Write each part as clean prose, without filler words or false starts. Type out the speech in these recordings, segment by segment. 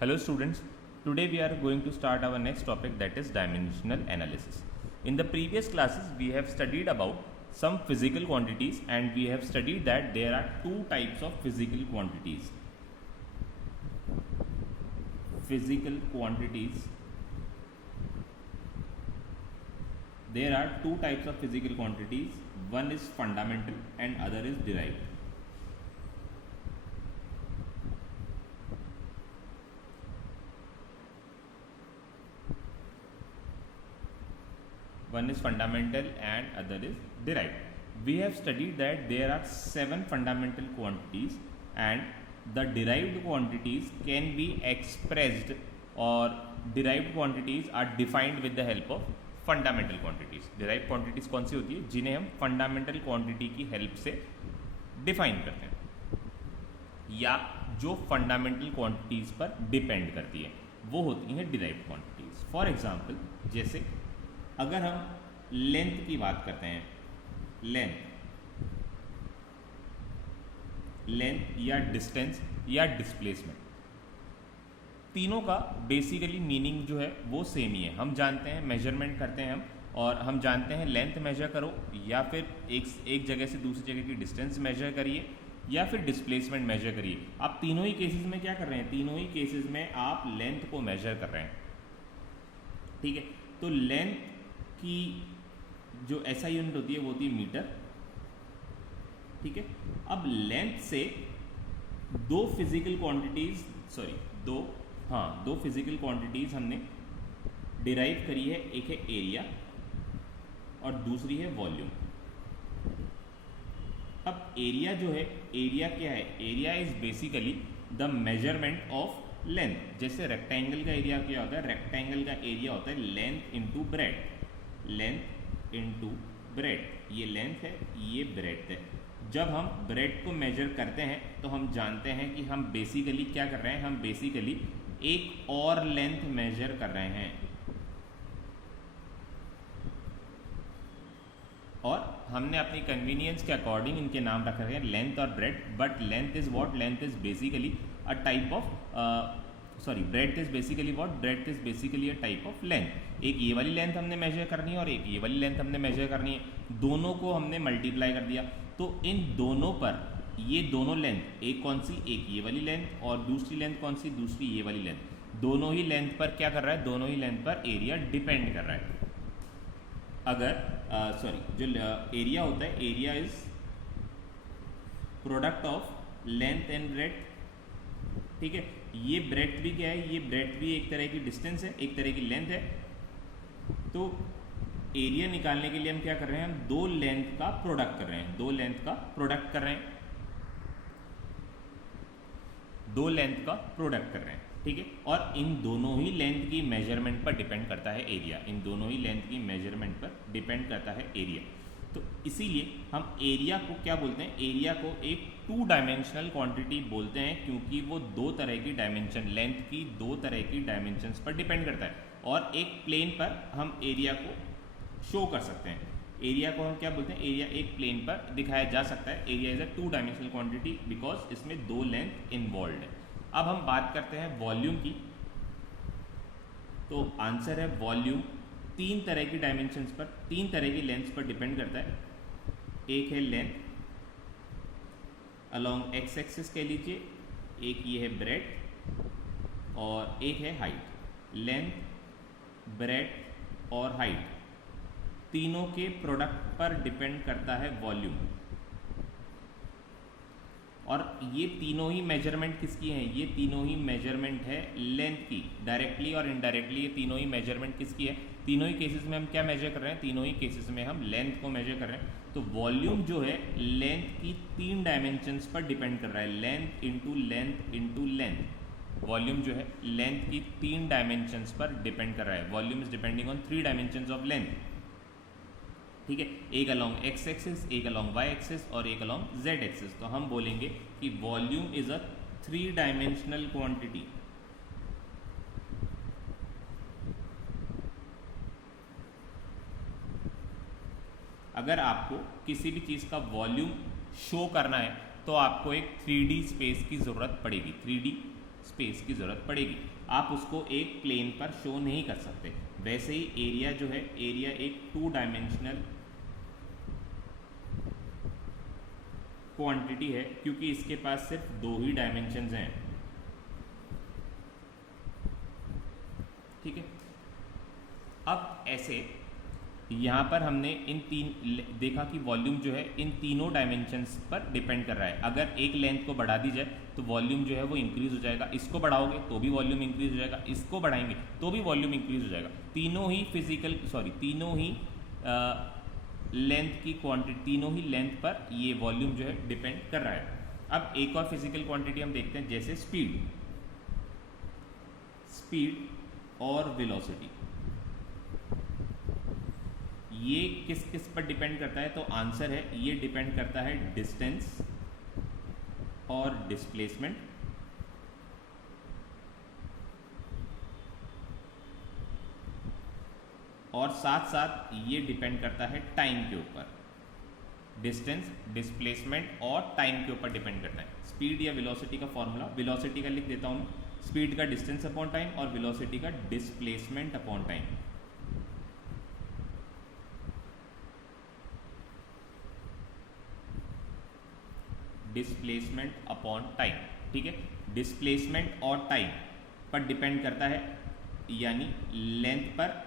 Hello students, today we are going to start our next topic, that is dimensional analysis. In the previous classes we have studied about some physical quantities and we have studied that there are two types of physical quantities. There are two types of physical quantities, one is fundamental and other is derived. One is fundamental and other is derived. We have studied that there are 7 fundamental quantities and the derived quantities can be expressed, or derived quantities are defined with the help of fundamental quantities. Derive quantities कौन सी होती है? जिन्हें हम fundamental quantity की help से define करते हैं या जो फंडामेंटल क्वांटिटीज पर डिपेंड करती है वो होती हैं डिराइव्ड क्वांटिटीज. फॉर एग्जांपल, जैसे अगर हम लेंथ की बात करते हैं, लेंथ या डिस्टेंस या डिस्प्लेसमेंट, तीनों का बेसिकली मीनिंग जो है वो सेम ही है. हम जानते हैं मेजरमेंट करते हैं हम, और हम जानते हैं लेंथ मेजर करो या फिर एक जगह से दूसरी जगह की डिस्टेंस मेजर करिए या फिर डिस्प्लेसमेंट मेजर करिए. आप तीनों ही केसेस में क्या कर रहे हैं? तीनों ही केसेस में आप लेंथ को मेजर कर रहे हैं. ठीक है, तो लेंथ की जो SI यूनिट होती है वो होती है मीटर. ठीक है, अब लेंथ से दो फिजिकल क्वांटिटीज हमने डिराइव करी है. एक है एरिया और दूसरी है वॉल्यूम. अब एरिया जो है, एरिया क्या है? Area is basically the measurement of length. जैसे रेक्टेंगल का एरिया क्या होता है? रेक्टेंगल का एरिया होता है length into breadth. Length into breadth, ये लेंथ है, ये ब्रेड है. जब हम ब्रेड को मेजर करते हैं तो हम जानते हैं कि हम बेसिकली क्या कर रहे हैं? हम बेसिकली एक और लेंथ मेजर कर रहे हैं. और हमने अपनी कन्वीनियंस के अकॉर्डिंग इनके नाम रख रहे हैं लेंथ और bread. But length is what? Length is basically a type of bread is basically what? Bread is basically a type of length. एक ये वाली लेंथ हमने मेजर करनी है और एक ये वाली लेंथ हमने मेजर करनी है. दोनों को हमने मल्टीप्लाई कर दिया, तो इन दोनों पर ये दोनों लेंथ, एक कौन सी? एक ये वाली लेंथ, और दूसरी लेंथ कौन सी? दूसरी ये वाली लेंथ. दोनों ही लेंथ पर क्या कर रहा है? दोनों ही लेंथ पर एरिया डिपेंड कर रहा है. अगर जो एरिया होता है, area is product of length and breadth. ठीक है, ये ब्रेड्थ भी क्या है? ये ब्रेड्थ भी एक तरह की डिस्टेंस है, एक तरह की लेंथ है. तो एरिया निकालने के लिए हम क्या कर रहे हैं? हम दो लेंथ का प्रोडक्ट कर रहे हैं. दो लेंथ का प्रोडक्ट कर रहे हैं. दो लेंथ का प्रोडक्ट कर रहे हैं. ठीक है, और इन दोनों ही लेंथ की मेजरमेंट पर डिपेंड करता है एरिया. इन दोनों ही लेंथ की मेजरमेंट पर डिपेंड करता है एरिया. तो इसीलिए हम एरिया को क्या बोलते हैं? एरिया को एक 2 डायमेंशनल क्वांटिटी बोलते हैं, क्योंकि वो दो तरह की डायमेंशन, लेंथ की दो तरह की डायमेंशंस पर डिपेंड करता है. और एक प्लेन पर हम एरिया को शो कर सकते हैं. एरिया को हम क्या बोलते हैं? एरिया एक प्लेन पर दिखाया जा सकता है. Area is a 2 dimensional quantity because इसमें दो लेंथ इन्वॉल्व है. अब हम बात करते हैं वॉल्यूम की. तो आंसर है वॉल्यूम 3 तरह की डायमेंशंस पर, 3 तरह की लेंथ्स पर डिपेंड करता है. एक है लेंथ अलोंग एक्स एक्सिस कह लीजिए, एक ये है ब्रेड, और एक है हाइट. लेंथ, ब्रेड और हाइट तीनों के प्रोडक्ट पर डिपेंड करता है वॉल्यूम. और ये तीनों ही मेजरमेंट किसकी हैं? ये तीनों ही मेजरमेंट है लेंथ की. डायरेक्टली और इनडायरेक्टली ये तीनों ही मेजरमेंट किसकी है? तीनों ही केसेस में हम क्या मेजर कर रहे हैं? तीनों ही केसेस में हम लेंथ को मेजर कर रहे हैं. तो वॉल्यूम जो है लेंथ की 3 डायमेंशंस पर डिपेंड कर रहा है. Length into length into length. Volume जो है लेंथ की 3 डायमेंशंस पर डिपेंड कर रहा है. Volume is depending on 3 dimensions of length. ठीक है, एक अलोंग एक्स एक्सिस, एक अलोंग वाई एक्सिस और एक अलोंग जेड एक्सिस. तो हम बोलेंगे कि volume is a 3 dimensional quantity. अगर आपको किसी भी चीज़ का वॉल्यूम शो करना है तो आपको एक 3D स्पेस की ज़रूरत पड़ेगी. 3D स्पेस की ज़रूरत पड़ेगी। आप उसको एक प्लेन पर शो नहीं कर सकते। वैसे ही एरिया जो है, एरिया एक 2 डायमेंशनल क्वांटिटी है, क्योंकि इसके पास सिर्फ 2 ही डायमेंशंस हैं। ठीक है, अब ऐसे यहाँ पर हमने इन तीन देखा कि वॉल्यूम जो है इन तीनों डायमेंशंस पर डिपेंड कर रहा है। अगर एक लेंथ को बढ़ा दी जाए तो वॉल्यूम जो है वो इंक्रीज हो जाएगा, इसको बढ़ाओगे तो भी वॉल्यूम इंक्रीज हो जाएगा, इसको बढ़ाएंगे तो भी वॉल्यूम इंक्रीज हो जाएगा। तीनों ही लेंथ की क्वांटिटी, तीनों ही लेंथ पर ये वॉल्यूम जो है डिपेंड कर रहा है। अब एक और फिजिकल क्वांटिटी हम देखते हैं, जैसे स्पीड और वेलोसिटी। ये किस किस पर डिपेंड करता है? तो आंसर है ये डिपेंड करता है डिस्टेंस और डिस्प्लेसमेंट, और साथ साथ ये डिपेंड करता है टाइम के ऊपर। डिस्टेंस, डिस्प्लेसमेंट और टाइम के ऊपर डिपेंड करता है। स्पीड या वेलोसिटी का फॉर्मूला, वेलोसिटी का लिख देता हूँ, स्पीड का डिस्टेंस अपॉन टाइम और वेलोसिटी का displacement upon time. Displacement upon time, ठीक है। डिस्प्लेसमेंट और टाइम पर डिपेंड करता है, यानी लेंथ पर।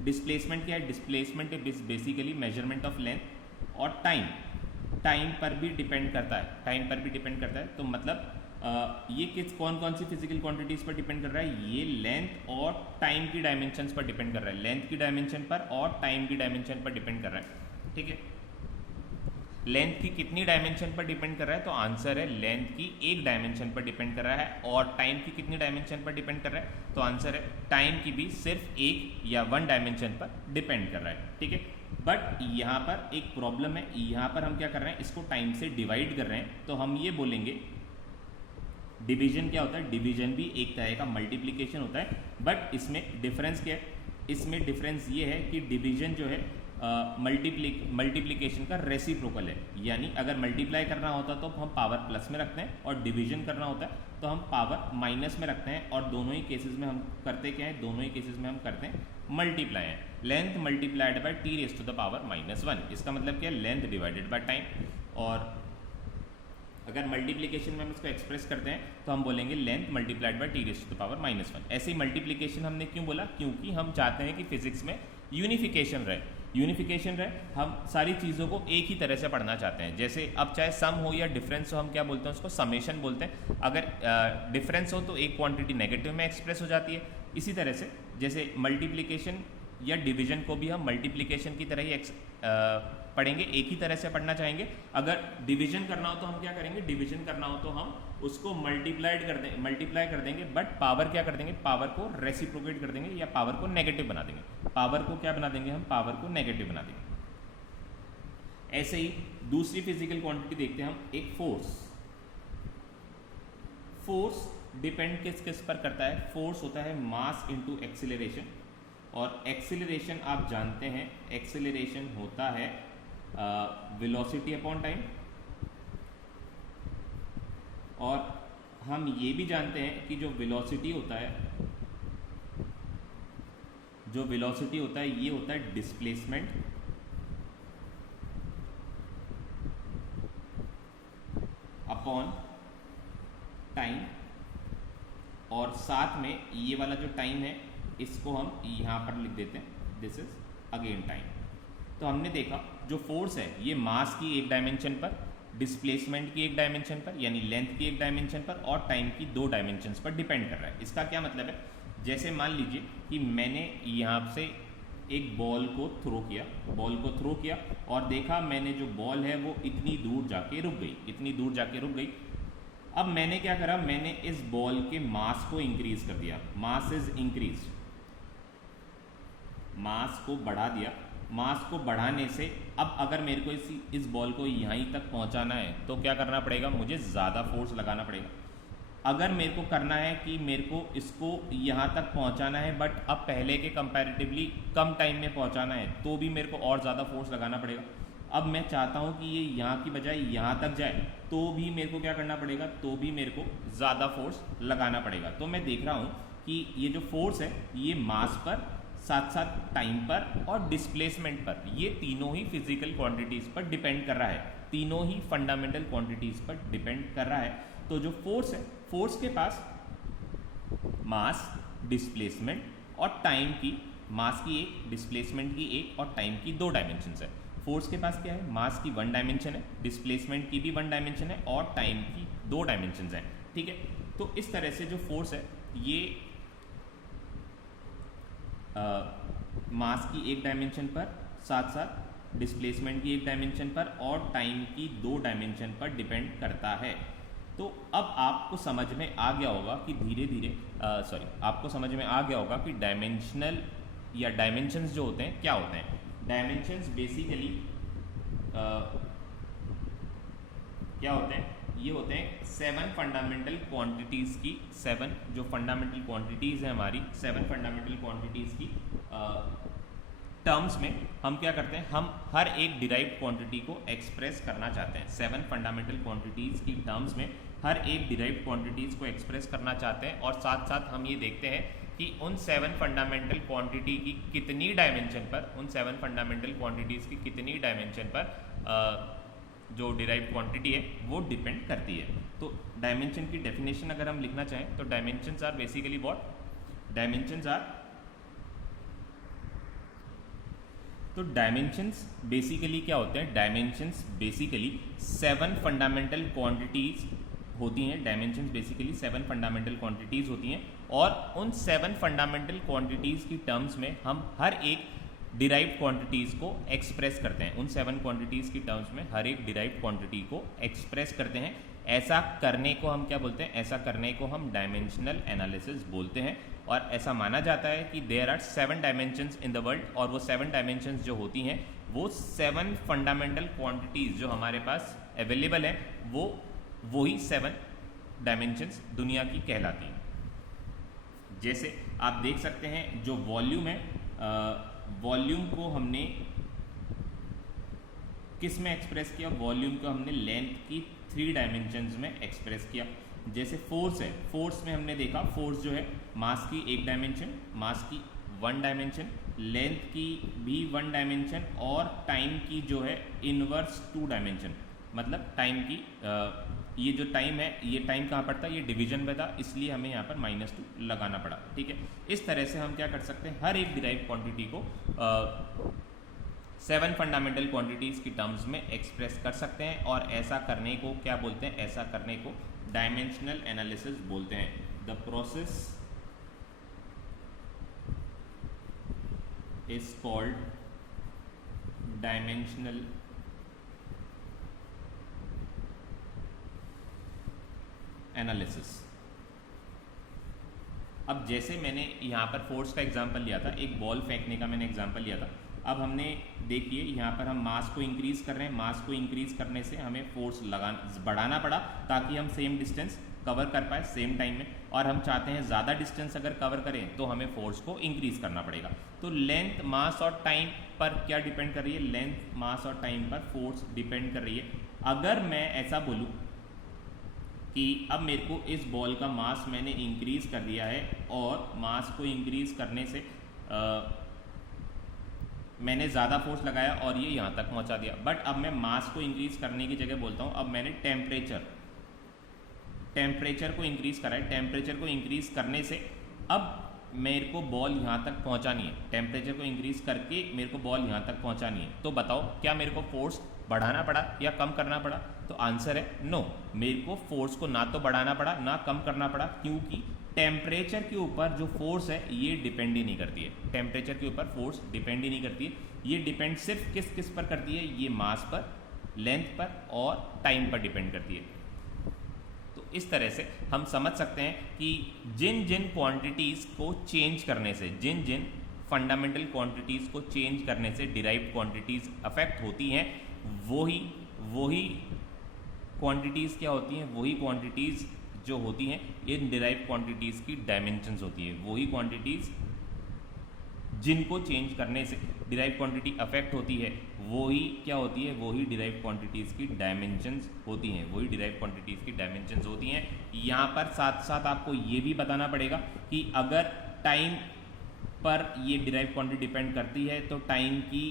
डिस्प्लेसमेंट क्या है? Displacement is basically measurement of length, और टाइम पर भी डिपेंड करता है। तो मतलब ये कौन कौन सी फिजिकल क्वांटिटीज पर डिपेंड कर रहा है? ये लेंथ और टाइम की डायमेंशंस पर डिपेंड कर रहा है, लेंथ की डायमेंशन पर और टाइम की डायमेंशन पर डिपेंड कर रहा है, ठीक है। लेंथ की कितनी डायमेंशन पर डिपेंड कर रहा है? तो आंसर है लेंथ की एक डायमेंशन पर डिपेंड कर रहा है। और टाइम की कितनी डायमेंशन पर डिपेंड कर रहा है? तो आंसर है टाइम की भी सिर्फ एक या 1 डायमेंशन पर डिपेंड कर रहा है, ठीक है। बट यहाँ पर एक प्रॉब्लम है, यहाँ पर हम क्या कर रहे हैं, इसको टाइम से डिवाइड कर रहे हैं। तो हम ये बोलेंगे, डिवीजन क्या होता है? डिवीजन भी एक तरह का मल्टीप्लिकेशन होता है, बट इसमें डिफरेंस क्या है? इसमें डिफरेंस ये है कि डिवीजन जो है मल्टीप्लिकेशन का रेसिप्रोकल है, यानी अगर मल्टीप्लाई करना होता तो हम पावर प्लस में रखते हैं, और डिवीजन करना होता है तो हम पावर माइनस में रखते हैं। और दोनों ही केसेस में हम करते क्या है? दोनों ही केसेस में हम करते हैं मल्टीप्लाई है। Length multiplied by T raise to the power -1, इसका मतलब क्या है? Length divided by time. और अगर मल्टीप्लिकेशन में हम इसको एक्सप्रेस करते हैं तो हम बोलेंगे length multiplied by T raise to the power -1। ऐसे ही मल्टीप्लिकेशन हमने क्यों बोला? क्योंकि हम चाहते हैं कि फिजिक्स में यूनिफिकेशन रहे, हम सारी चीज़ों को एक ही तरह से पढ़ना चाहते हैं। जैसे अब चाहे सम हो या डिफरेंस हो, हम क्या बोलते हैं? उसको समेशन बोलते हैं। अगर डिफरेंस हो तो एक क्वांटिटी नेगेटिव में एक्सप्रेस हो जाती है। इसी तरह से जैसे मल्टीप्लिकेशन या डिवीजन को भी हम मल्टीप्लिकेशन की तरह ही पढ़ेंगे, एक ही तरह से पढ़ना चाहेंगे। अगर डिवीजन करना हो तो हम क्या करेंगे? डिवीजन करना हो तो हम उसको मल्टीप्लाई कर देंगे, बट पावर क्या कर देंगे? पावर को रेसिप्रोकेट कर देंगे या पावर को नेगेटिव बना देंगे। पावर को क्या बना देंगे? हम पावर को नेगेटिव बना देंगे। ऐसे ही दूसरी फिजिकल क्वांटिटी देखते हैं हम, एक फोर्स डिपेंड किस किस पर करता है? फोर्स होता है मास इनटू एक्सीलरेशन, और एक्सीलरेशन आप जानते हैं, एक्सीलरेशन होता है वेलोसिटी अपॉन टाइम। और हम ये भी जानते हैं कि जो वेलोसिटी होता है ये होता है डिस्प्लेसमेंट अपॉन टाइम। और साथ में ये वाला जो टाइम है इसको हम यहाँ पर लिख देते हैं, दिस इज अगेन टाइम। तो हमने देखा जो फोर्स है ये मास की एक डायमेंशन पर, डिस्प्लेसमेंट की एक डायमेंशन पर यानी लेंथ की एक डायमेंशन पर, और टाइम की 2 डायमेंशंस पर डिपेंड कर रहा है। इसका क्या मतलब है? जैसे मान लीजिए कि मैंने यहाँ से एक बॉल को थ्रो किया और देखा मैंने जो बॉल है वो इतनी दूर जाके रुक गई। अब मैंने क्या करा? मैंने इस बॉल के मास को इंक्रीज कर दिया, मास इज इंक्रीज, मास को बढ़ा दिया। मास को बढ़ाने से अब अगर मेरे को इस बॉल को यहीं तक पहुंचाना है तो क्या करना पड़ेगा? मुझे ज़्यादा फोर्स लगाना पड़ेगा। अगर मेरे को करना है कि मेरे को इसको यहाँ तक पहुँचाना है बट अब पहले के कंपैरेटिवली कम टाइम में पहुँचाना है, तो भी मेरे को और ज़्यादा फोर्स लगाना पड़ेगा। अब मैं चाहता हूँ कि ये यहाँ की बजाय यहाँ तक जाए, तो भी मेरे को क्या करना पड़ेगा, तो भी मेरे को ज़्यादा फोर्स लगाना पड़ेगा। तो मैं देख रहा हूँ कि ये जो फोर्स है ये मास पर, साथ साथ टाइम पर और डिस्प्लेसमेंट पर, ये तीनों ही फिजिकल क्वांटिटीज़ पर डिपेंड कर रहा है, तीनों ही फंडामेंटल क्वांटिटीज़ पर डिपेंड कर रहा है। तो जो फोर्स है, फोर्स के पास मास, डिस्प्लेसमेंट और टाइम की, मास की एक, डिस्प्लेसमेंट की एक और टाइम की 2 डायमेंशंस है। फोर्स के पास क्या है, मास की 1 डायमेंशन है, डिस्प्लेसमेंट की भी 1 डायमेंशन है और टाइम की 2 डायमेंशंस हैं। ठीक है, तो इस तरह से जो फोर्स है ये मास की 1 डायमेंशन पर, साथ साथ डिस्प्लेसमेंट की 1 डायमेंशन पर और टाइम की 2 डायमेंशन पर डिपेंड करता है। तो अब आपको समझ में आ गया होगा कि धीरे धीरे आपको समझ में आ गया होगा कि डायमेंशनल या डायमेंशंस जो होते हैं क्या होते हैं। डायमेंशंस बेसिकली क्या होते हैं, ये होते हैं 7 फंडामेंटल क्वांटिटीज़ की, 7 जो फंडामेंटल क्वांटिटीज़ हैं हमारी, 7 फंडामेंटल क्वांटिटीज़ की टर्म्स में हम क्या करते हैं, हम हर एक डिराइव्ड क्वांटिटी को एक्सप्रेस करना चाहते हैं। 7 फंडामेंटल क्वांटिटीज़ की टर्म्स में हर एक डिराइव्ड क्वांटिटीज़ को एक्सप्रेस करना चाहते हैं और साथ साथ हम ये देखते हैं कि उन 7 फंडामेंटल क्वांटिटी की कितनी डायमेंशन पर, उन 7 फंडामेंटल क्वांटिटीज़ की कितनी डायमेंशन पर जो डिराइव्ड क्वांटिटी है वो डिपेंड करती है। तो डायमेंशन की डेफिनेशन अगर हम लिखना चाहें तो dimensions are basically what, dimensions are, तो डायमेंशंस बेसिकली क्या होते हैं, डायमेंशंस बेसिकली 7 फंडामेंटल क्वांटिटीज़ होती हैं। डायमेंशंस बेसिकली 7 फंडामेंटल क्वांटिटीज़ होती हैं और उन 7 फंडामेंटल क्वांटिटीज़ की टर्म्स में हम हर एक डिराइव्ड क्वांटिटीज़ को एक्सप्रेस करते हैं। उन 7 क्वांटिटीज़ की टर्म्स में हर एक डिराइव्ड क्वांटिटी को एक्सप्रेस करते हैं। ऐसा करने को हम क्या बोलते हैं, ऐसा करने को हम डायमेंशनल एनालिसिस बोलते हैं। और ऐसा माना जाता है कि there are 7 dimensions in the world, और वो 7 डायमेंशंस जो होती हैं वो 7 फंडामेंटल क्वांटिटीज़ जो हमारे पास अवेलेबल है वो वही 7 डायमेंशंस दुनिया की कहलाती हैं। जैसे आप देख सकते हैं जो वॉल्यूम है, वॉल्यूम को हमने किस में एक्सप्रेस किया, वॉल्यूम को हमने लेंथ की 3 डायमेंशंस में एक्सप्रेस किया। जैसे फोर्स है, फोर्स में हमने देखा फोर्स जो है मास की 1 डायमेंशन, मास की 1 डायमेंशन, लेंथ की भी 1 डायमेंशन और टाइम की जो है इनवर्स 2 डायमेंशन। मतलब टाइम की ये जो टाइम है, ये टाइम कहाँ पड़ता है, ये डिवीजन में था, इसलिए हमें यहाँ पर -2 लगाना पड़ा। ठीक है, इस तरह से हम क्या कर सकते हैं, हर एक डिराइव्ड क्वांटिटी को 7 फंडामेंटल क्वांटिटीज़ की टर्म्स में एक्सप्रेस कर सकते हैं। और ऐसा करने को क्या बोलते हैं, ऐसा करने को डायमेंशनल एनालिसिस बोलते हैं। The process is called dimensional analysis. अब जैसे मैंने यहाँ पर फोर्स का एग्जांपल लिया था, एक बॉल फेंकने का मैंने एग्जांपल लिया था। अब हमने देखिए यहाँ पर हम मास को इंक्रीज़ कर रहे हैं, मास को इंक्रीज़ करने से हमें फोर्स बढ़ाना पड़ा ताकि हम सेम डिस्टेंस कवर कर पाए सेम टाइम में, और हम चाहते हैं ज़्यादा डिस्टेंस अगर कवर करें तो हमें फोर्स को इंक्रीज़ करना पड़ेगा। तो लेंथ, मास और टाइम पर क्या डिपेंड कर रही है, लेंथ, मास और टाइम पर फोर्स डिपेंड कर रही है। अगर मैं ऐसा बोलूँ कि अब मेरे को इस बॉल का मास मैंने इंक्रीज़ कर दिया है और मास को इंक्रीज़ करने से मैंने ज़्यादा फोर्स लगाया और ये यहाँ तक पहुँचा दिया, बट अब मैं मास को इंक्रीज़ करने की जगह बोलता हूँ अब मैंने टेम्परेचर को इंक्रीज़ करा है। टेम्परेचर को इंक्रीज़ करने से अब मेरे को बॉल यहाँ तक पहुँचानी है, टेम्परेचर को इंक्रीज़ करके मेरे को बॉल यहाँ तक पहुँचानी है। तो बताओ क्या मेरे को फोर्स बढ़ाना पड़ा या कम करना पड़ा? तो आंसर है नो, मेरे को फोर्स को ना तो बढ़ाना पड़ा ना कम करना पड़ा, क्योंकि टेम्परेचर के ऊपर जो फोर्स है ये डिपेंड ही नहीं करती है। टेम्परेचर के ऊपर फोर्स डिपेंड ही नहीं करती है, ये डिपेंड सिर्फ किस पर करती है, ये मास पर, लेंथ पर और टाइम पर डिपेंड करती है। तो इस तरह से हम समझ सकते हैं कि जिन जिन क्वांटिटीज़ को चेंज करने से, जिन जिन फंडामेंटल क्वांटिटीज़ को चेंज करने से डिराइव्ड क्वांटिटीज़ अफेक्ट होती हैं, वही क्वांटिटीज़ क्या होती हैं, वही क्वांटिटीज़ जो होती हैं इन डिराइव्ड क्वांटिटीज़ की डायमेंशंस होती है। वही क्वांटिटीज़ जिनको चेंज करने से डिराइव क्वांटिटी अफेक्ट होती है, वही क्या होती है, वही डिराइव क्वांटिटीज़ की डायमेंशंस होती हैं, वही डिराइव क्वांटिटीज़ की डायमेंशंस होती हैं। यहाँ पर साथ साथ आपको ये भी बताना पड़ेगा कि अगर टाइम पर ये डिराइव क्वांटिटी डिपेंड करती है तो टाइम की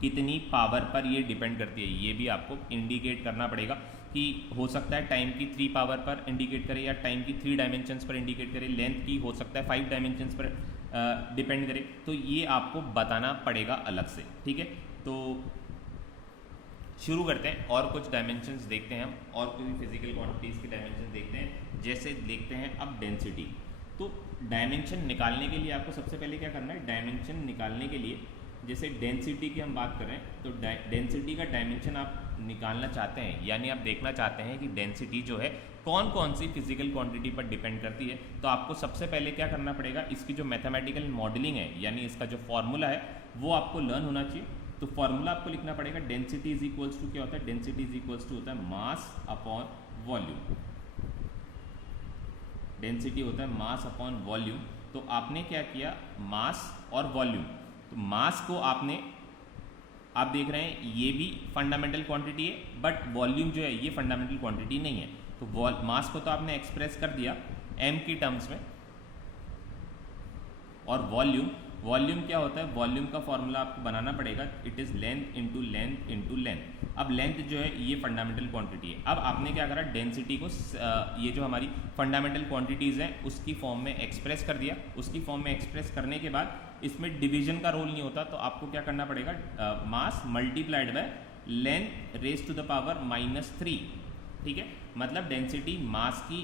कितनी पावर पर ये डिपेंड करती है, ये भी आपको इंडिकेट करना पड़ेगा कि हो सकता है टाइम की 3 पावर पर इंडिकेट करे या टाइम की 3 डायमेंशंस पर इंडिकेट करे, लेंथ की हो सकता है 5 डायमेंशंस पर डिपेंड करे, तो ये आपको बताना पड़ेगा अलग से, ठीक है। तो शुरू करते हैं और कुछ डायमेंशंस देखते हैं हम, और कोई फिजिकल क्वांटिटीज़ की डायमेंशन देखते हैं। जैसे देखते हैं अब डेंसिटी। तो डायमेंशन निकालने के लिए आपको सबसे पहले क्या करना है, डायमेंशन निकालने के लिए जैसे डेंसिटी की हम बात करें तो डेंसिटी का डायमेंशन आप निकालना चाहते हैं, यानी आप देखना चाहते हैं कि डेंसिटी जो है कौन कौन सी फिजिकल क्वांटिटी पर डिपेंड करती है। तो आपको सबसे पहले क्या करना पड़ेगा, इसकी जो मैथमेटिकल मॉडलिंग है यानी इसका जो फॉर्मूला है वो आपको लर्न होना चाहिए। तो फॉर्मूला आपको लिखना पड़ेगा, डेंसिटी इज इक्वल्स टू क्या होता है, डेंसिटी इज इक्वल्स टू होता है मास अपॉन वॉल्यूम। डेंसिटी होता है मास अपॉन वॉल्यूम। तो आपने क्या किया, मास और वॉल्यूम, तो मास को आपने, आप देख रहे हैं ये भी फंडामेंटल क्वांटिटी है बट वॉल्यूम जो है ये फंडामेंटल क्वांटिटी नहीं है। तो मास को तो आपने एक्सप्रेस कर दिया m की टर्म्स में, और वॉल्यूम क्या होता है, वॉल्यूम का फॉर्मूला आपको बनाना पड़ेगा, it is length into length into length. अब लेंथ जो है ये फंडामेंटल क्वांटिटी है। अब आपने क्या करा, डेंसिटी को ये जो हमारी फंडामेंटल क्वांटिटीज़ हैं उसकी फॉर्म में एक्सप्रेस कर दिया। उसकी फॉर्म में एक्सप्रेस करने के बाद इसमें डिवीजन का रोल नहीं होता, तो आपको क्या करना पड़ेगा, mass multiplied by length raise to the power -3, ठीक है। मतलब डेंसिटी मास की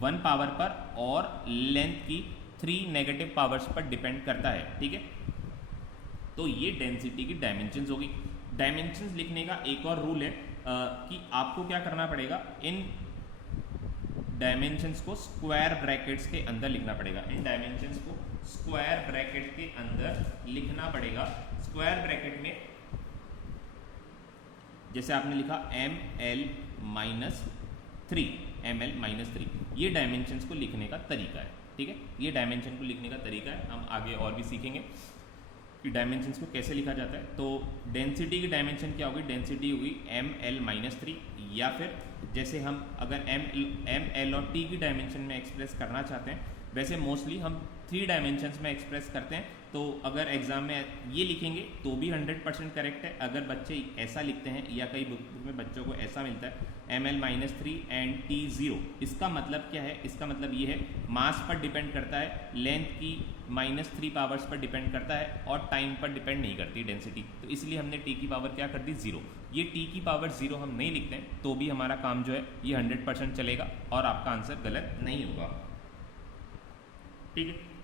1 पावर पर और लेंथ की 3 नेगेटिव पावर्स पर डिपेंड करता है, ठीक है। तो ये डेंसिटी की डायमेंशंस होगी। डायमेंशंस लिखने का एक और रूल है कि आपको क्या करना पड़ेगा, इन डायमेंशंस को स्क्वायर ब्रैकेट्स के अंदर लिखना पड़ेगा। इन डायमेंशंस को स्क्वायर ब्रैकेट के अंदर लिखना पड़ेगा। स्क्वायर ब्रैकेट में जैसे आपने लिखा ml-3, ये डायमेंशंस को लिखने का तरीका है, ठीक है। ये डायमेंशन को लिखने का तरीका है, हम आगे और भी सीखेंगे कि डायमेंशंस को कैसे लिखा जाता है। तो डेंसिटी की डायमेंशन क्या होगी, डेंसिटी होगी ml-3, या फिर जैसे हम अगर ml और t की डायमेंशन में एक्सप्रेस करना चाहते हैं, वैसे मोस्टली हम 3 डायमेंशंस में एक्सप्रेस करते हैं। तो अगर एग्जाम में ये लिखेंगे तो भी 100% करेक्ट है। अगर बच्चे ऐसा लिखते हैं या कई बुक में बच्चों को ऐसा मिलता है ml-3 एंड t 0, इसका मतलब क्या है, इसका मतलब ये है मास पर डिपेंड करता है, लेंथ की -3 पावर्स पर डिपेंड करता है और टाइम पर डिपेंड नहीं करती डेंसिटी। तो इसलिए हमने t की पावर क्या कर दी, 0। ये t की पावर 0 हम नहीं लिखते हैं तो भी हमारा काम जो है ये 100% चलेगा और आपका आंसर गलत नहीं होगा, ठीक है।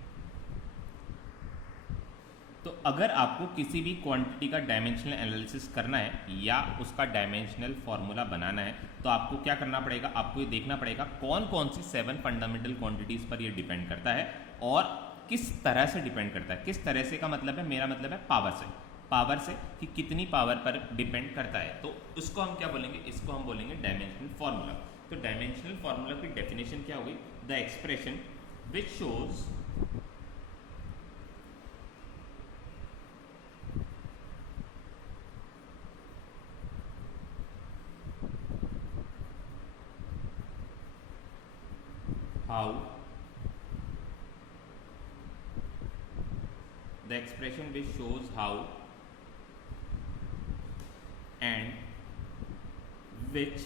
तो अगर आपको किसी भी क्वांटिटी का डायमेंशनल एनालिसिस करना है या उसका डायमेंशनल फॉर्मूला बनाना है तो आपको क्या करना पड़ेगा, आपको ये देखना पड़ेगा कौन कौन सी 7 फंडामेंटल क्वांटिटीज़ पर ये डिपेंड करता है और किस तरह से डिपेंड करता है। किस तरह से का मतलब है, मेरा मतलब है पावर से कि कितनी पावर पर डिपेंड करता है। तो उसको हम क्या बोलेंगे, इसको हम बोलेंगे डायमेंशनल फॉर्मूला। तो डायमेंशनल फॉर्मूला की डेफिनेशन क्या होगी, the expression which shows how the expression which shows how and which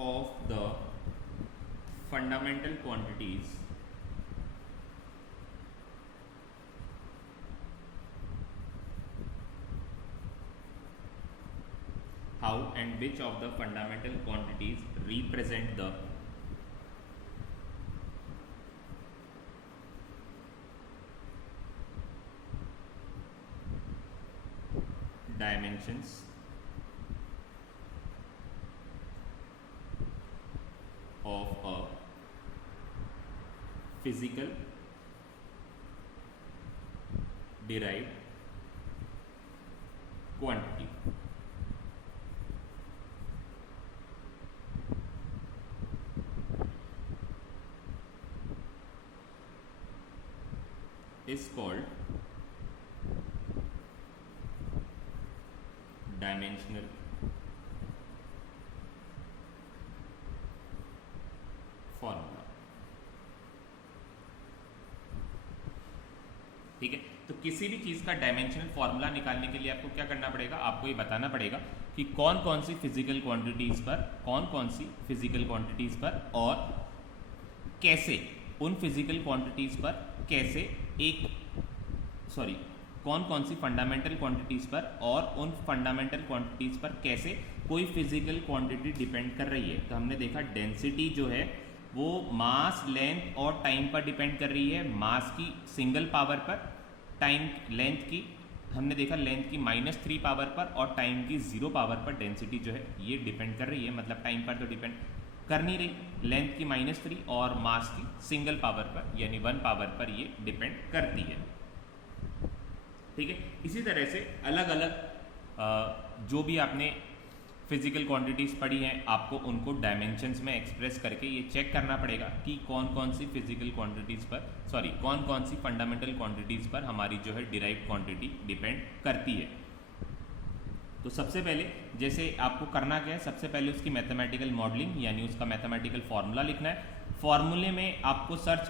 of the fundamental quantities how and which of the fundamental quantities represent the dimensions of a physical derived quantity। is called dimensional formula। ठीक है, तो किसी भी चीज का dimensional formula निकालने के लिए आपको क्या करना पड़ेगा, आपको ये बताना पड़ेगा कि कौन कौन सी फिजिकल क्वांटिटीज पर और कैसे उन फिजिकल क्वांटिटीज पर कैसे कौन कौन सी फंडामेंटल क्वांटिटीज पर और उन फंडामेंटल क्वांटिटीज पर कैसे कोई फिजिकल क्वांटिटी डिपेंड कर रही है। तो हमने देखा डेंसिटी जो है वो मास, लेंथ और टाइम पर डिपेंड कर रही है। मास की सिंगल पावर पर, टाइम लेंथ की हमने देखा लेंथ की -3 पावर पर और टाइम की 0 पावर पर डेंसिटी जो है ये डिपेंड कर रही है। मतलब टाइम पर तो डिपेंड कर नहीं रही, लेंथ की -3 और मास की सिंगल पावर पर यानी 1 पावर पर ये डिपेंड करती है। ठीक है, इसी तरह से अलग अलग जो भी आपने फिजिकल क्वांटिटीज़ पढ़ी हैं आपको उनको डायमेंशंस में एक्सप्रेस करके ये चेक करना पड़ेगा कि कौन कौन सी फिजिकल क्वांटिटीज़ पर कौन कौन सी फंडामेंटल क्वांटिटीज़ पर हमारी जो है डिराइव्ड क्वांटिटी डिपेंड करती है। तो सबसे पहले जैसे आपको करना क्या है, सबसे पहले उसकी मैथमेटिकल मॉडलिंग यानी उसका मैथमेटिकल फार्मूला लिखना है। फार्मूले में आपको सर्च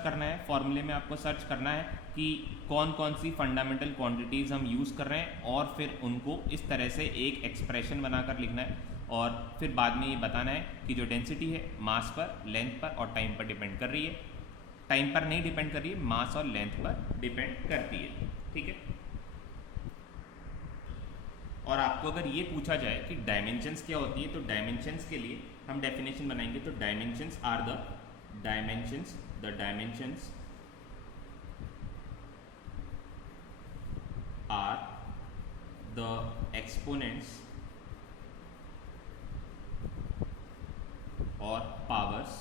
करना है कि कौन कौन सी फंडामेंटल क्वांटिटीज़ हम यूज़ कर रहे हैं और फिर उनको इस तरह से एक एक्सप्रेशन बनाकर लिखना है और फिर बाद में ये बताना है कि जो डेंसिटी है मास पर, लेंथ पर और टाइम पर डिपेंड कर रही है। टाइम पर नहीं डिपेंड कर रही है, मास और लेंथ पर डिपेंड करती है। ठीक है, और आपको अगर ये पूछा जाए कि डायमेंशंस क्या होती है तो डायमेंशंस के लिए हम डेफिनेशन बनाएंगे। तो dimensions are the dimensions are the exponents or powers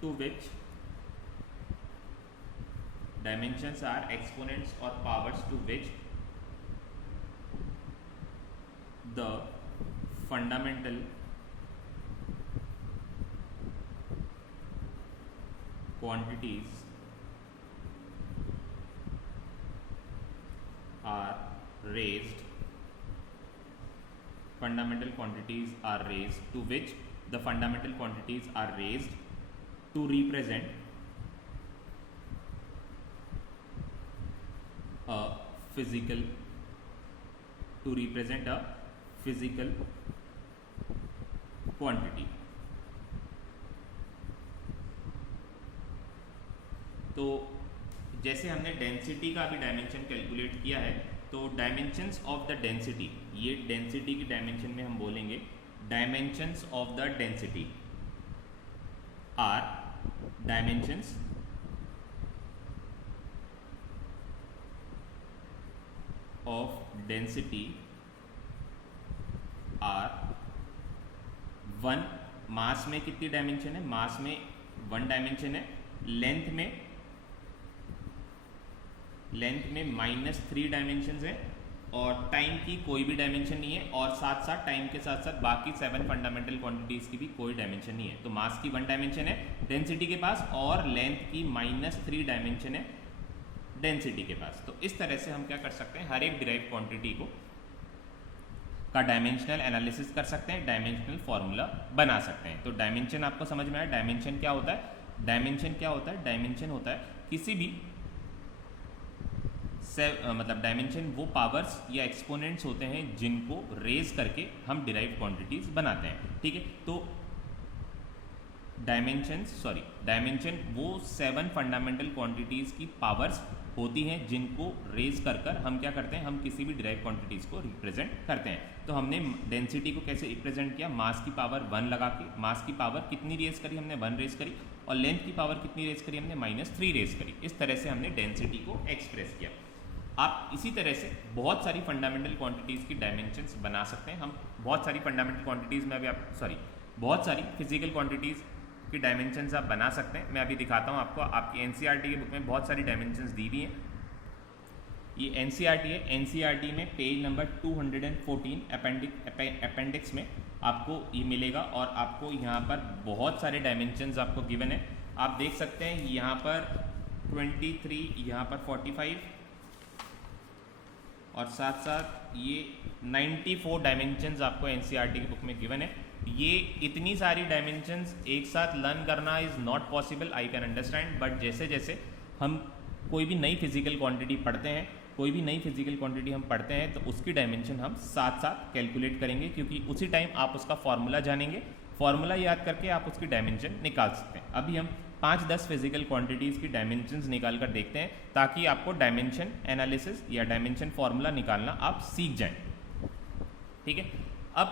to which dimensions are exponents or powers to which the fundamental quantities are raised, fundamental quantities are raised to which the fundamental quantities are raised to represent a physical quantity। तो जैसे हमने density का भी dimension calculate किया है तो dimensions of the density, ये density की डायमेंशन में हम बोलेंगे dimensions of the density are dimensions of density are 1। Mass में कितनी डायमेंशन है, मास में 1 डायमेंशन है, लेंथ में -3 डायमेंशंस है और टाइम की कोई भी डायमेंशन नहीं है और साथ साथ टाइम के साथ साथ बाकी 7 फंडामेंटल क्वांटिटीज़ की भी कोई डायमेंशन नहीं है। तो मास की 1 डायमेंशन है डेंसिटी के पास और लेंथ की -3 डायमेंशन है डेंसिटी के पास। तो इस तरह से हम क्या कर सकते हैं, हर एक डिराइव क्वांटिटी का डायमेंशनल एनालिसिस कर सकते हैं, डायमेंशनल फार्मूला बना सकते हैं। तो डायमेंशन आपको समझ में आया। डायमेंशन क्या होता है, डायमेंशन होता है किसी भी मतलब डायमेंशन वो पावर्स या एक्सपोनेंट्स होते हैं जिनको रेज करके हम डिराइव्ड क्वांटिटीज बनाते हैं। ठीक है, तो डायमेंशन वो 7 फंडामेंटल क्वांटिटीज की पावर्स होती हैं जिनको रेज कर हम क्या करते हैं, हम किसी भी डिराइव क्वांटिटीज को रिप्रेजेंट करते हैं। तो हमने डेंसिटी को कैसे रिप्रेजेंट किया, मास की पावर 1 लगा के, मास की पावर कितनी रेज करी हमने, 1 रेज करी और लेंथ की पावर कितनी रेज करी हमने, -3 रेज करी। इस तरह से हमने डेंसिटी को एक्सप्रेस किया। आप इसी तरह से बहुत सारी फंडामेंटल क्वांटिटीज़ की डायमेंशंस बना सकते हैं। हम बहुत सारी फंडामेंटल क्वांटिटीज़ में अभी बहुत सारी फिजिकल क्वांटिटीज़ की डायमेंशंस आप बना सकते हैं। मैं अभी दिखाता हूँ आपको, आपकी एनसीईआरटी की बुक में बहुत सारी डायमेंशंस दी हुई हैं। ये एनसीईआरटी है, एनसीईआरटी में पेज नंबर 214 अपेंडिक्स में आपको ये मिलेगा और आपको यहाँ पर बहुत सारे डायमेंशंस आपको गिवन है। आप देख सकते हैं यहाँ पर 23, यहाँ पर 45 और साथ साथ ये 94 डायमेंशंस आपको एनसीईआरटी की बुक में गिवन है। ये इतनी सारी डायमेंशंस एक साथ लर्न करना is not possible, I can understand, but जैसे जैसे हम कोई भी नई फिजिकल क्वांटिटी पढ़ते हैं, हम पढ़ते हैं तो उसकी डायमेंशन हम साथ साथ कैलकुलेट करेंगे, क्योंकि उसी टाइम आप उसका फॉर्मूला जानेंगे, फॉर्मूला याद करके आप उसकी डायमेंशन निकाल सकते हैं। अभी हम 5-10 फिजिकल क्वांटिटीज़ की डायमेंशंस निकाल कर देखते हैं, ताकि आपको डायमेंशन एनालिसिस या डायमेंशन फॉर्मूला निकालना आप सीख जाएं। ठीक है, अब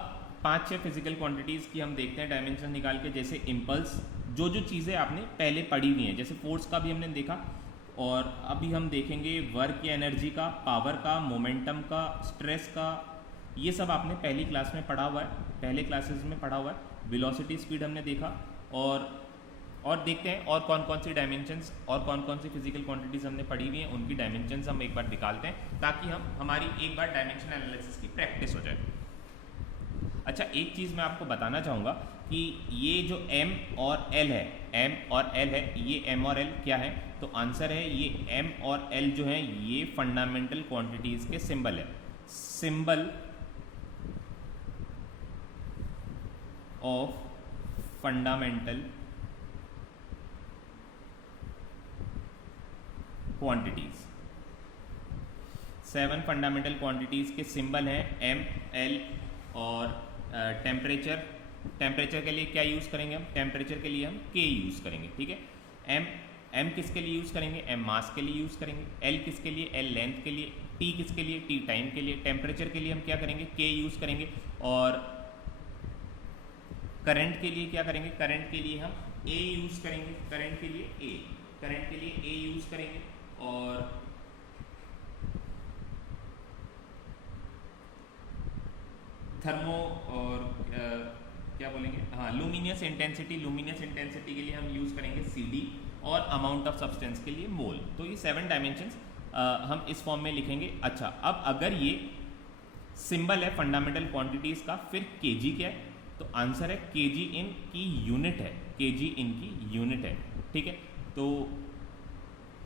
5-6 फिजिकल क्वांटिटीज़ की हम देखते हैं डायमेंशन निकाल के। जैसे इम्पल्स, जो चीज़ें आपने पहले पढ़ी हुई हैं, जैसे फोर्स का भी हमने देखा, और अभी हम देखेंगे वर्क या एनर्जी का, पावर का, मोमेंटम का, स्ट्रेस का, ये सब आपने पहली क्लास में पढ़ा हुआ है, पहले क्लासेस में पढ़ा हुआ है। वेलोसिटी, स्पीड हमने देखा, और देखते हैं और कौन कौन सी डायमेंशंस और कौन कौन सी फिजिकल क्वांटिटीज़ हमने पढ़ी हुई हैं, उनकी डायमेंशंस हम एक बार निकालते हैं, ताकि हमारी एक बार डायमेंशन एनालिसिस की प्रैक्टिस हो जाए। अच्छा, एक चीज़ मैं आपको बताना चाहूँगा कि ये जो M और L है, ये M और L क्या है? तो आंसर है ये M और L जो है ये फंडामेंटल क्वांटिटीज़ के सिंबल है, symbol of fundamental quantities. 7 fundamental quantities के सिंबल हैं M, L और टेम्परेचर के लिए क्या यूज़ करेंगे हम? टेम्परेचर के लिए हम K यूज़ करेंगे। ठीक है, M किसके लिए यूज़ करेंगे? M मास के लिए यूज़ करेंगे। L किसके लिए? L लेंथ के लिए। T किसके लिए? T टाइम के लिए। टेम्परेचर के लिए हम क्या करेंगे? K यूज़ करेंगे। और करंट के लिए क्या करेंगे? करंट के लिए हम A यूज़ करेंगे। करंट के लिए A यूज़ करेंगे। और थर्मो और क्या बोलेंगे, हाँ, लुमिनियस इंटेंसिटी के लिए हम यूज़ करेंगे CD, और अमाउंट ऑफ सब्सटेंस के लिए मोल। तो ये 7 डायमेंशंस हम इस फॉर्म में लिखेंगे। अच्छा, अब अगर ये सिंबल है फंडामेंटल क्वांटिटीज़ का, फिर kg क्या है? तो आंसर है kg इन की यूनिट है, kg इन की यूनिट है। ठीक है, तो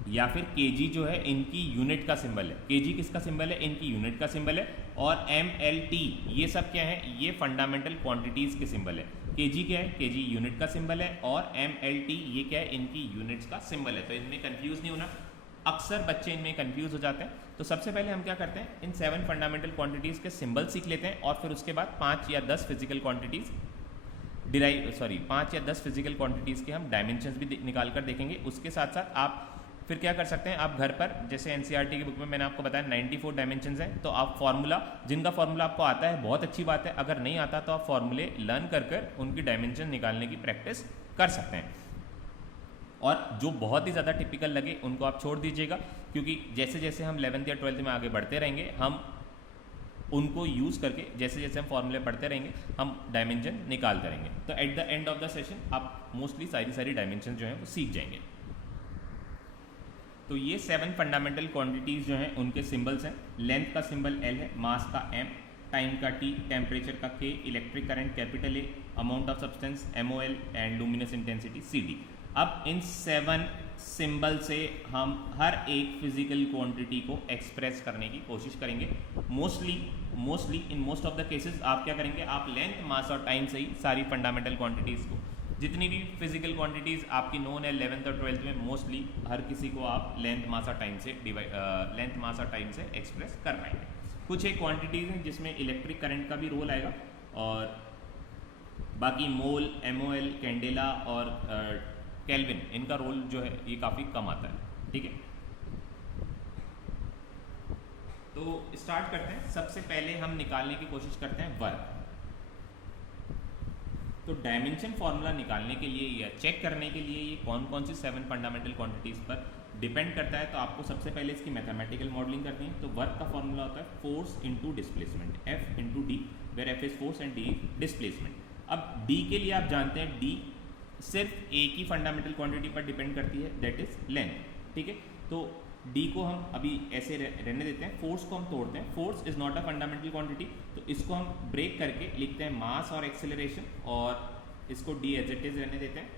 या फिर kg जो है इनकी यूनिट का सिंबल है, kg किसका सिंबल है? इनकी यूनिट का सिंबल है। और MLT ये सब क्या है? ये फंडामेंटल क्वांटिटीज़ के सिंबल है। kg क्या है? kg यूनिट का सिंबल है, और MLT ये क्या है? इनकी यूनिट्स का सिंबल है। तो इनमें कंफ्यूज नहीं होना, अक्सर बच्चे इनमें कंफ्यूज हो जाते हैं। तो सबसे पहले हम क्या करते हैं, इन 7 फंडामेंटल क्वांटिटीज़ के सिंबल सीख लेते हैं, और फिर उसके बाद 5 या 10 फिजिकल क्वांटिटीज़ 5 या 10 फिजिकल क्वांटिटीज़ के हम डायमेंशंस भी निकाल कर देखेंगे। उसके साथ साथ आप फिर क्या कर सकते हैं, आप घर पर, जैसे एनसीईआरटी की बुक में मैंने आपको बताया 94 डायमेंशंस हैं, तो आप जिनका फार्मूला आपको आता है बहुत अच्छी बात है, अगर नहीं आता तो आप फार्मूले लर्न कर उनकी डायमेंशन निकालने की प्रैक्टिस कर सकते हैं। और जो बहुत ही ज़्यादा टिपिकल लगे उनको आप छोड़ दीजिएगा, क्योंकि जैसे जैसे हम 11th या 12th में आगे बढ़ते रहेंगे, हम उनको यूज़ करके जैसे जैसे हम फॉर्मूले पढ़ते रहेंगे हम डायमेंशन निकालते रहेंगे। तो at the end of the session आप मोस्टली सारी डायमेंशन जो हैं वो सीख जाएंगे। तो ये 7 फंडामेंटल क्वांटिटीज़ जो हैं उनके सिंबल्स हैं। लेंथ का सिंबल L है, मास का M, टाइम का T, टेम्परेचर का K, electric current capital A, amount of substance MOL and luminous intensity CD। अब इन 7 सिंबल से हम हर एक फिजिकल क्वांटिटी को एक्सप्रेस करने की कोशिश करेंगे। Mostly in most of the cases आप क्या करेंगे, आप लेंथ, मास और टाइम से ही सारी फंडामेंटल क्वांटिटीज़ को, जितनी भी फिजिकल क्वांटिटीज़ आपकी नोन है 11th और 12th में, मोस्टली हर किसी को आप लेंथ, मास और टाइम से एक्सप्रेस कर पाएंगे। कुछ एक क्वांटिटीज़ हैं जिसमें इलेक्ट्रिक करंट का भी रोल आएगा, और बाकी मोल, MOL, कैंडेला और केल्विन, इनका रोल जो है ये काफ़ी कम आता है। ठीक है, तो स्टार्ट करते हैं। सबसे पहले हम निकालने की कोशिश करते हैं वर्क। तो डायमेंशन फार्मूला निकालने के लिए या चेक करने के लिए ये कौन कौन सी 7 फंडामेंटल क्वांटिटीज़ पर डिपेंड करता है, तो आपको सबसे पहले इसकी मैथमेटिकल मॉडलिंग करनी है। तो वर्क का फार्मूला होता है force into displacement, F into D, where F is force and D displacement. अब D के लिए आप जानते हैं D सिर्फ एक ही फंडामेंटल क्वांटिटी पर डिपेंड करती है, दैट इज लेंथ। ठीक है, तो D को हम अभी ऐसे रहने देते हैं, फोर्स को हम तोड़ते हैं। Force is not a fundamental quantity, तो इसको हम ब्रेक करके लिखते हैं मास और एक्सेलरेशन, और इसको D एज इट इज रहने देते हैं।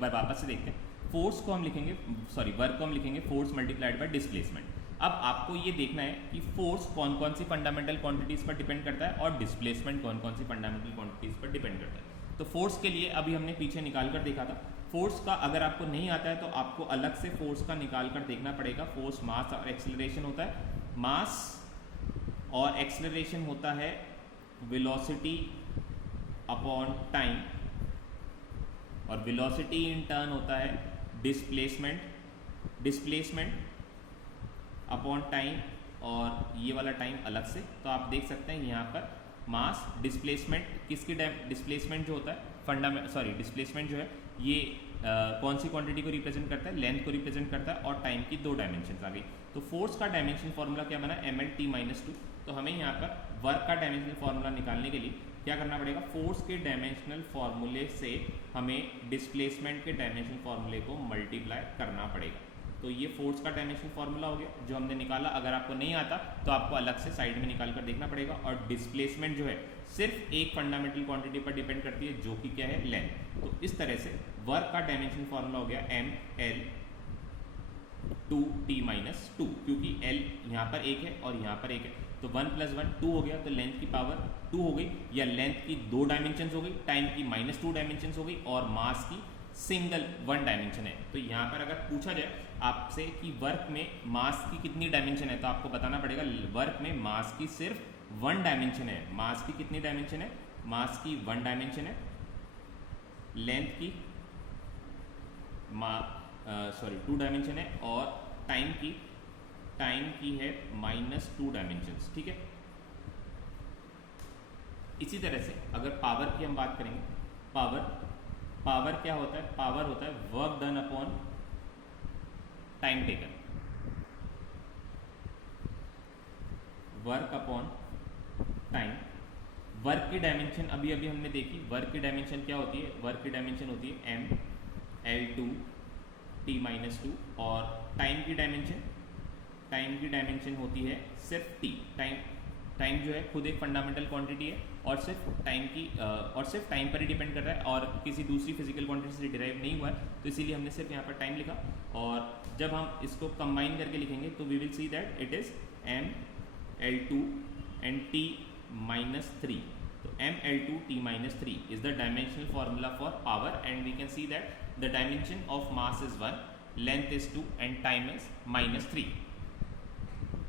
एक बार वापस से देखते हैं। फोर्स को हम लिखेंगे, सॉरी वर्क को हम लिखेंगे फोर्स मल्टीप्लाइड बाय डिस्प्लेसमेंट। अब आपको ये देखना है कि फोर्स कौन कौन सी फंडामेंटल क्वांटिटीज़ पर डिपेंड करता है और डिस्प्लेसमेंट कौन कौन सी फंडामेंटल क्वांटिटीज़ पर डिपेंड करता है। तो फोर्स के लिए अभी हमने पीछे निकाल कर देखा था। फोर्स का अगर आपको नहीं आता है तो आपको अलग से फोर्स का निकाल कर देखना पड़ेगा। फोर्स मास और एक्सेलरेशन होता है, मास और एक्सेलरेशन होता है वेलोसिटी अपॉन टाइम, और वेलोसिटी इन टर्न होता है डिस्प्लेसमेंट अपॉन टाइम, और ये वाला टाइम अलग से। तो आप देख सकते हैं यहाँ पर मास डिस्प्लेसमेंट किसकी डिस्प्लेसमेंट जो होता है डिस्प्लेसमेंट जो है ये कौन सी क्वांटिटी को रिप्रेजेंट करता है, लेंथ को रिप्रेजेंट करता है, और टाइम की दो डायमेंशन आ गई। तो फोर्स का डायमेंशन फॉर्मूला क्या बना, mlt-2। तो हमें यहाँ पर वर्क का डायमेंशनल फॉर्मूला निकालने के लिए क्या करना पड़ेगा, फोर्स के डायमेंशनल फॉर्मूले से हमें डिस्प्लेसमेंट के डायमेंशनल फॉर्मूले को मल्टीप्लाई करना पड़ेगा। तो ये फोर्स का डायमेंशनल फॉर्मूला हो गया जो हमने निकाला। अगर आपको नहीं आता तो आपको अलग से साइड में निकाल कर देखना पड़ेगा। और डिस्प्लेसमेंट जो है सिर्फ एक फंडामेंटल क्वांटिटी पर डिपेंड करती है जो कि क्या है, लेंथ। तो इस तरह से वर्क का डायमेंशनल फॉर्मूला हो गया ml/2t-2, क्योंकि l यहाँ पर एक है और यहाँ पर एक है, तो 1 + 1 2 हो गया, तो लेंथ की पावर 2 हो गई, या लेंथ की 2 डायमेंशन हो गई, टाइम की -2 डायमेंशन हो गई, और मास की सिंगल 1 डायमेंशन है। तो यहाँ पर अगर पूछा जाए आपसे कि वर्क में मास की कितनी डायमेंशन है, तो आपको बताना पड़ेगा वर्क में मास की सिर्फ 1 डायमेंशन है। मास की कितनी डायमेंशन है, मास की 1 डायमेंशन है, लेंथ की 2 डायमेंशन है, और टाइम की है -2 डायमेंशन। ठीक है। इसी तरह से अगर पावर की हम बात करेंगे, पावर क्या होता है, पावर होता है work done upon time taken, work upon time. Work की डायमेंशन अभी हमने देखी, वर्क की डायमेंशन क्या होती है, वर्क की डायमेंशन होती है ml/2t-2, और टाइम की डायमेंशन होती है सिर्फ t। टाइम जो है खुद एक फंडामेंटल क्वांटिटी है, और सिर्फ टाइम पर ही डिपेंड कर रहा है, और किसी दूसरी फिजिकल क्वांटिटी से डिराइव नहीं हुआ है, तो इसीलिए हमने सिर्फ यहाँ पर टाइम लिखा। और जब हम इसको कंबाइन करके लिखेंगे तो we will see that it is ml2 and t-3। तो ml2t-3 is the dimensional formula for power, and we can see that the dimension of mass is 1, length is 2, and time is -3.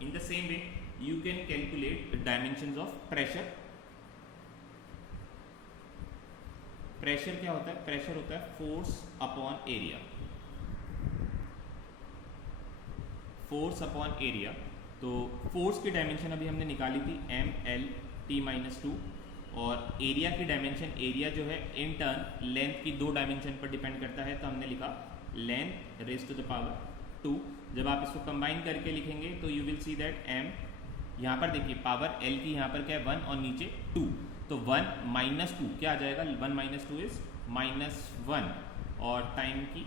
In the same way, you can calculate the dimensions of pressure. Pressure क्या होता है, pressure होता है force upon area, force upon area. तो force की dimension अभी हमने निकाली थी ml/t-2, और एरिया की डायमेंशन, एरिया जो है इन टर्न लेंथ की 2 डायमेंशन पर डिपेंड करता है, तो हमने लिखा length raise to the power 2। जब आप इसको कंबाइन करके लिखेंगे तो you will see that m, यहाँ पर देखिए पावर l की यहाँ पर क्या है 1 और नीचे 2, तो 1 - 2 क्या आ जाएगा, 1 - 2 इज -1, और टाइम की,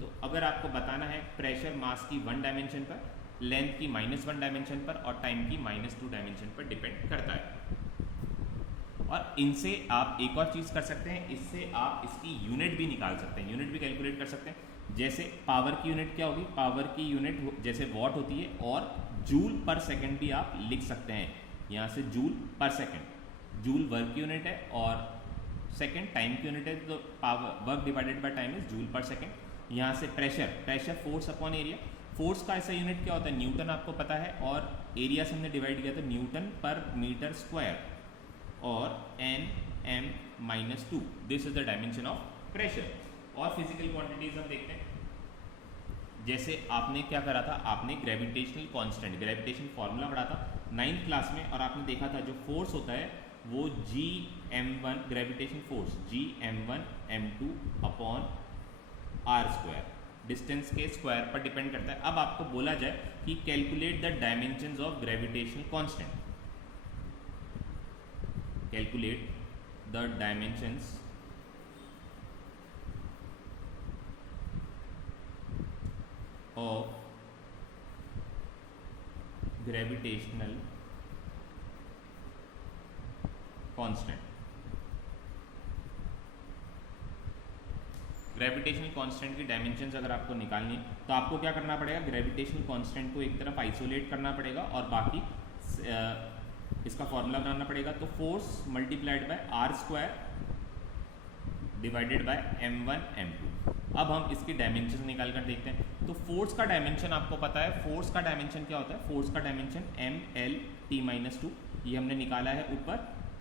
तो अगर आपको बताना है प्रेशर मास की 1 डायमेंशन पर, लेंथ की -1 डायमेंशन पर, और टाइम की -2 डायमेंशन पर डिपेंड करता है। और इनसे आप एक और चीज़ कर सकते हैं, इससे आप इसकी यूनिट भी निकाल सकते हैं, यूनिट भी कैलकुलेट कर सकते हैं। जैसे पावर की यूनिट क्या होगी, पावर की यूनिट जैसे वॉट होती है, और जूल पर सेकंड भी आप लिख सकते हैं, यहाँ से जूल पर सेकंड, जूल वर्क की यूनिट है और सेकंड टाइम की यूनिट है, तो power work divided by time is joule पर सेकंड। यहाँ से pressure force upon area, force का ऐसा यूनिट क्या होता है, न्यूटन आपको पता है, और एरिया से हमने डिवाइड किया तो न्यूटन पर मीटर स्क्वायर, और n/m-2, this is the dimension of pressure. और फिजिकल क्वांटिटीज हम देखते हैं, जैसे आपने क्या करा था, आपने ग्रेविटेशनल कांस्टेंट, ग्रेविटेशन फॉर्मूला पढ़ा था 9th क्लास में, और आपने देखा था जो फोर्स होता है वो Gm1, gravitation force Gm1m2 upon r², distance के स्क्वायर पर डिपेंड करता है। अब आपको बोला जाए कि calculate the dimensions of gravitational constant, calculate the dimensions of gravitational constant। Gravitational constant की डायमेंशंस अगर आपको निकालनी है तो आपको क्या करना पड़ेगा, ग्रेविटेशनल कांस्टेंट को एक तरफ आइसोलेट करना पड़ेगा और बाकी इसका फॉर्मूला बनाना पड़ेगा। तो force multiplied by R square divided by m1 m2। अब हम इसकी डायमेंशन निकाल कर देखते हैं। तो फोर्स का डायमेंशन आपको पता है, फोर्स का डायमेंशन क्या होता है, फोर्स का डायमेंशन ml(t-2), ये हमने निकाला है ऊपर।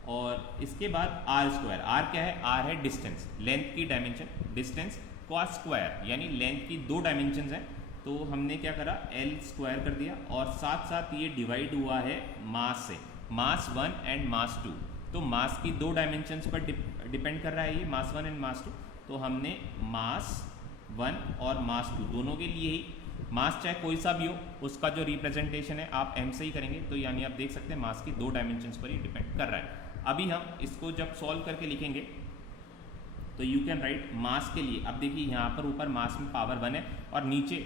और इसके बाद आर स्क्वायर, आर क्या है, आर है डिस्टेंस, लेंथ की डायमेंशन, डिस्टेंस का स्क्वायर यानी लेंथ की दो डायमेंशन हैं। तो हमने क्या करा, l स्क्वायर कर दिया और साथ साथ ये डिवाइड हुआ है मास से, मास 1 एंड मास 2। तो मास की दो डायमेंशंस पर डिपेंड कर रहा है ये, मास 1 एंड मास 2। तो हमने मास 1 और मास 2 दोनों के लिए ही, मास चाहे कोई सा भी हो उसका जो रिप्रेजेंटेशन है आप m से ही करेंगे। तो यानी आप देख सकते हैं मास की दो डायमेंशंस पर ही डिपेंड कर रहा है। अभी हम इसको जब सॉल्व करके लिखेंगे तो यू कैन राइट मास के लिए, अब देखिए यहाँ पर ऊपर मास में पावर 1 है और नीचे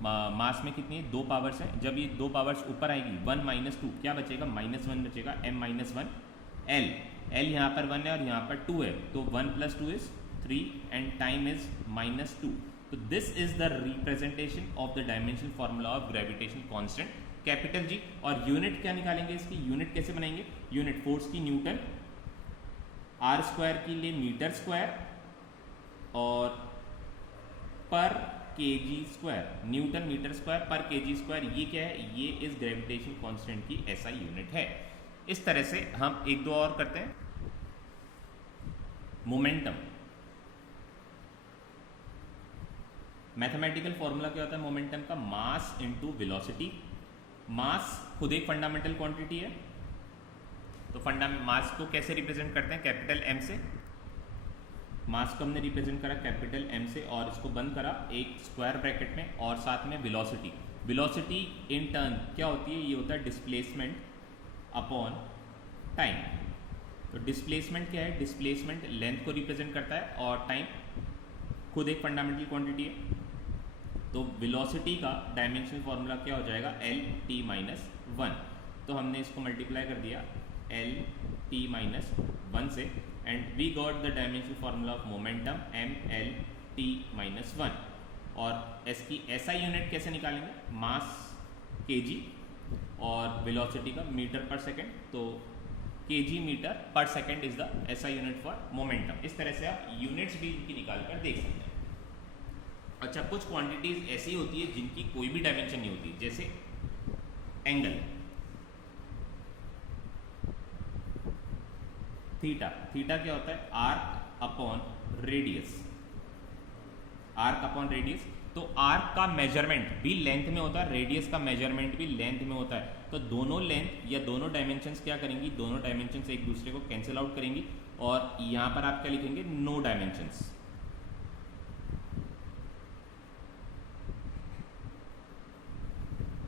मास में कितनी है, 2 पावर्स हैं। जब ये 2 पावर्स ऊपर आएगी 1 - 2 क्या बचेगा, -1 बचेगा, m-1 l, l यहाँ पर 1 है और यहाँ पर 2 है, तो 1 + 2 इज 3 एंड टाइम इज -2। तो this is the representation of the dimensional formula of gravitational constant capital G। और यूनिट क्या निकालेंगे इसकी, यूनिट कैसे बनाएंगे, यूनिट फोर्स की न्यूटन, आर स्क्वायर के लिए मीटर स्क्वायर और per kg square, newton metre square per kg square, ये क्या है, ये इस ग्रेविटेशनल कांस्टेंट की ऐसा यूनिट है। इस तरह से हम एक दो और करते हैं। मोमेंटम, मैथमेटिकल फॉर्मूला क्या होता है मोमेंटम का, मास इनटू वेलोसिटी। मास खुद एक फंडामेंटल क्वांटिटी है, तो मास को कैसे रिप्रेजेंट करते हैं, कैपिटल M से। मास को हमने रिप्रेजेंट करा कैपिटल M से और इसको बंद करा एक स्क्वायर ब्रैकेट में, और साथ में वेलोसिटी। वेलोसिटी इन टर्न क्या होती है, ये होता है डिस्प्लेसमेंट अपॉन टाइम। तो डिस्प्लेसमेंट क्या है, डिस्प्लेसमेंट लेंथ को रिप्रेजेंट करता है और टाइम खुद एक फंडामेंटल क्वांटिटी है। तो वेलोसिटी का डायमेंशनल फॉर्मूला क्या हो जाएगा, l(t-1)। तो हमने इसको मल्टीप्लाई कर दिया l(t-1) से and we got the dimensional formula of momentum ml(t-1)। और इसकी SI यूनिट कैसे निकालेंगे, मास kg और वेलोसिटी का मीटर पर सेकेंड, तो kg metre per second is the SI unit for momentum. इस तरह से आप यूनिट्स भी इनकी निकाल कर देख सकते हैं। अच्छा, कुछ क्वांटिटीज ऐसी होती है जिनकी कोई भी डायमेंशन नहीं होती, जैसे एंगल थीटा। थीटा क्या होता है, arc upon radius, arc upon radius. तो आर्क का मेजरमेंट भी लेंथ में होता है, रेडियस का मेजरमेंट भी लेंथ में होता है। तो दोनों लेंथ या दोनों डायमेंशंस क्या करेंगी, दोनों डायमेंशंस एक दूसरे को कैंसिल आउट करेंगी और यहाँ पर आप क्या लिखेंगे, नो डायमेंशंस।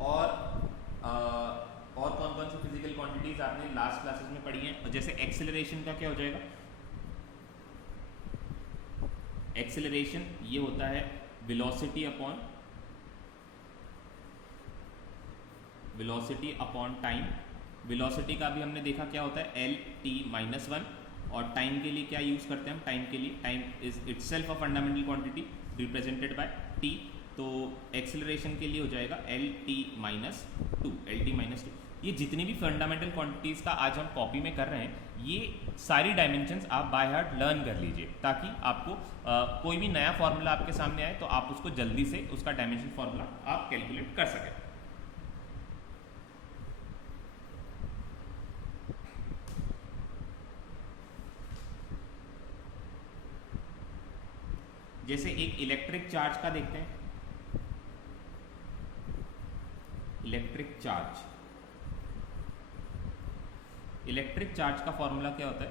और कौन कौन सी फिजिकल क्वांटिटीज आपने लास्ट क्लासेस में पढ़ी हैं, जैसे एक्सेलरेशन का क्या हो जाएगा, एक्सेलरेशन ये होता है वेलोसिटी अपॉन टाइम। वेलोसिटी का भी हमने देखा क्या होता है, l(t-1)। और टाइम के लिए क्या यूज करते हैं हम, टाइम के लिए, time is itself a fundamental quantity represented by t। तो एक्सेलरेशन के लिए हो जाएगा l(t-2), l(t-2). ये जितनी भी फंडामेंटल क्वांटिटीज़ का आज हम कॉपी में कर रहे हैं, ये सारी डायमेंशंस आप बाय हार्ट लर्न कर लीजिए, ताकि आपको कोई भी नया फॉर्मूला आपके सामने आए तो आप उसको जल्दी से उसका डायमेंशन फॉर्मूला आप कैलकुलेट कर सकें। जैसे एक इलेक्ट्रिक चार्ज का देखते हैं, इलेक्ट्रिक चार्ज का फॉर्मूला क्या होता है,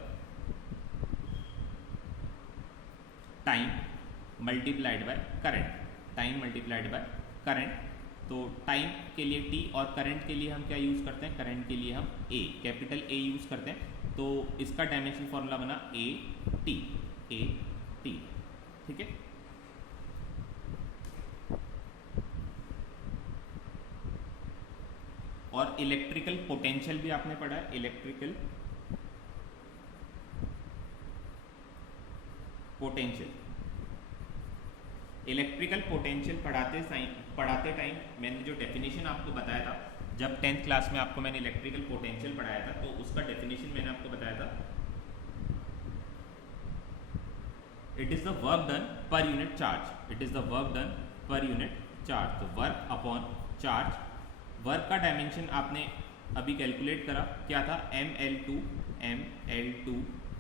time multiplied by current, time multiplied by current. तो टाइम के लिए t और करंट के लिए हम क्या यूज़ करते हैं, करंट के लिए हम A, कैपिटल A यूज़ करते हैं। तो इसका डायमेंशन फॉर्मूला बना AT, ठीक है। और इलेक्ट्रिकल पोटेंशियल भी आपने पढ़ा है, इलेक्ट्रिकल पोटेंशियल इलेक्ट्रिकल पोटेंशियल पढ़ाते टाइम मैंने जो डेफिनेशन आपको बताया था, जब 10th क्लास में आपको मैंने इलेक्ट्रिकल पोटेंशियल पढ़ाया था, तो उसका डेफिनेशन मैंने आपको बताया था, it is the work done per unit charge, it is the work done per unit charge. तो वर्क अपॉन चार्ज, वर्क का डायमेंशन आपने अभी कैलकुलेट करा, क्या था, ml2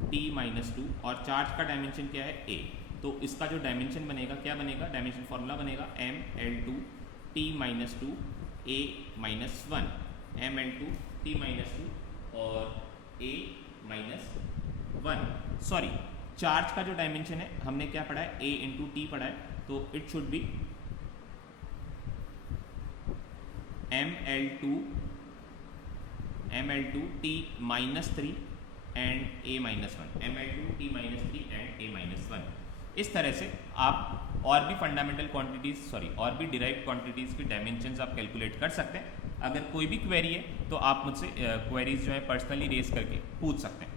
t-2 और चार्ज का डायमेंशन क्या है, a। तो इसका जो डायमेंशन बनेगा, क्या बनेगा, डायमेंशन फॉर्मूला बनेगा ml2 t-2 a-1, ml2 t-2 और a-1, सॉरी, चार्ज का जो डायमेंशन है हमने क्या पढ़ा है, a इंटू टी पढ़ा है, तो it should be ml2 t-3 and a-1, ml2 t-3 and a-1। इस तरह से आप और भी फंडामेंटल क्वांटिटीज, सॉरी और भी डिराइव्ड क्वांटिटीज की डायमेंशंस आप कैलकुलेट कर सकते हैं। अगर कोई भी क्वेरी है तो आप मुझसे क्वेरीज जो है पर्सनली रेज करके पूछ सकते हैं।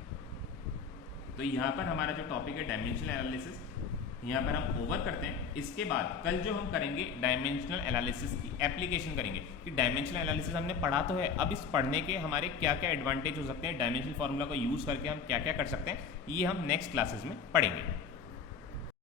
तो यहाँ पर हमारा जो टॉपिक है डायमेंशनल एनालिसिस, यहाँ पर हम ओवर करते हैं। इसके बाद कल जो हम करेंगे डायमेंशनल एनालिसिस की एप्लीकेशन करेंगे कि डायमेंशनल एनालिसिस हमने पढ़ा तो है, अब इस पढ़ने के हमारे क्या क्या एडवांटेज हो सकते हैं, डायमेंशनल फार्मूला का यूज़ करके हम क्या क्या कर सकते हैं, ये हम नेक्स्ट क्लासेस में पढ़ेंगे।